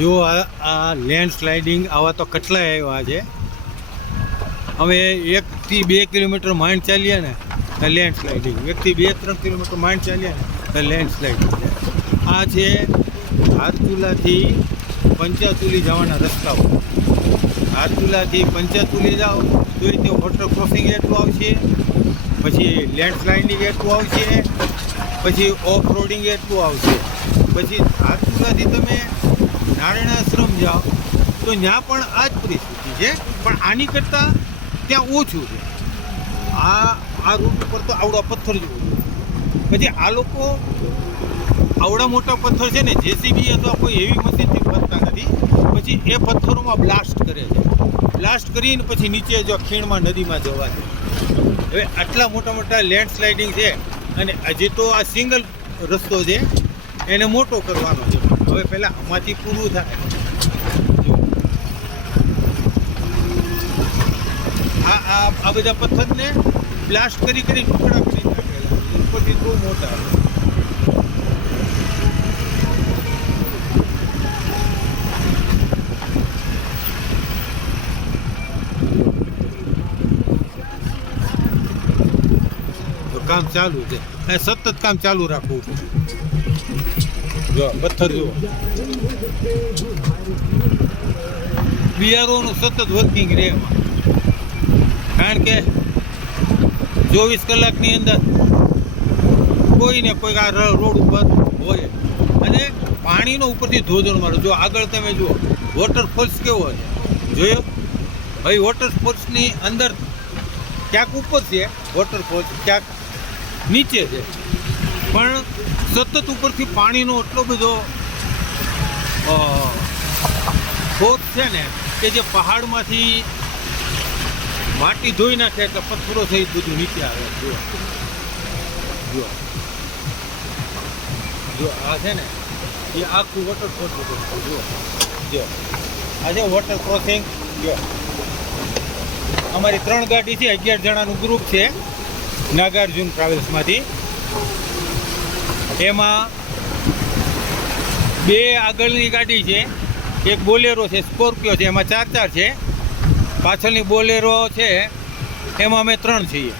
જો આ land sliding આવા તો કેટલાય આવ્યા છે. હવે 1 થી 2 કિલોમીટર માંડ ચાલીએ ને તો લેન્ડ સ્લાઇડિંગ, 1 થી 2-3 કિલોમીટર માંડ ચાલીએ ને તો લેન્ડ સ્લાઇડિંગ છે. આ છે હાથચુલાથી પંચાતુલી જવાના રસ્તાઓ. હાથચુલાથી પંચાતુલી જાઓ તો તે વોટર ક્રોસિંગ એટલું આવશે, પછી લેન્ડ સ્લાઇડિંગ એટલું આવશે, પછી ઓફ રોડિંગ એટલું આવશે. પછી હાથચુલાથી તમે નારાયણ આશ્રમ જાઓ તો ત્યાં પણ આ જ પરિસ્થિતિ છે, પણ આની કરતાં ત્યાં ઓછું છે. આ રૂટ ઉપર તો આવડા પથ્થર જેવું છે. પછી આ લોકો આવડા મોટા પથ્થર છે ને જેસીબી અથવા કોઈ હેવી મશીનથી ભરતા નથી, પછી એ પથ્થરોમાં બ્લાસ્ટ કરે છે. બ્લાસ્ટ કરીને પછી નીચે જો ખીણમાં નદીમાં જવા છે. હવે આટલા મોટા મોટા લેન્ડ સ્લાઇડિંગ છે અને હજી તો આ સિંગલ રસ્તો છે, એને મોટો કરવાનો છે. હવે પહેલાં આમાંથી પૂરું થાય. આ બધા પથ્થરને બ્લાસ્ટ કરી ટુકડા કરી નાખેલા, ઉપરથી બહુ મોટા. તો કામ ચાલુ છે, સતત કામ ચાલુ રાખવું છે. જો પથ્થર જુઓ, બીઆરઓનું સતત વર્કિંગ રહે એમાં, કારણ કે 24 કલાકની અંદર કોઈને કોઈ આ રોડ ઉપર હોય. અને પાણીનો ઉપરથી ધોધણ મારો. જો આગળ તમે જુઓ વોટરફોલ્સ કેવો છે, જોયો ભાઈ? વોટરફોલ્સની અંદર ક્યાંક ઉપર છે વોટરફોલ્સ, ક્યાંક નીચે છે, પણ સતત ઉપરથી પાણીનો એટલો બધો સ્ત્રોત છે ને કે જે પહાડમાંથી માટી ધોઈ નાખે એટલે પથ્થરો સહિત બધું નીચે આવે. જો જો જો આ છે ને એ આખું વોટરફોલ બધું. જુઓ જો આ છે વોટર ક્રોસિંગ. જો અમારી 3 ગાડી છે, 11 જણાનું ગ્રુપ છે નાગાર્જુન ટ્રાવેલ્સમાંથી. એમાં 2 આગળની ગાડી છે, એક બોલેરો છે, સ્કોર્પિયો છે, એમાં 4 છે. પાછળની બોલેરો છે એમાં અમે 3 છીએ.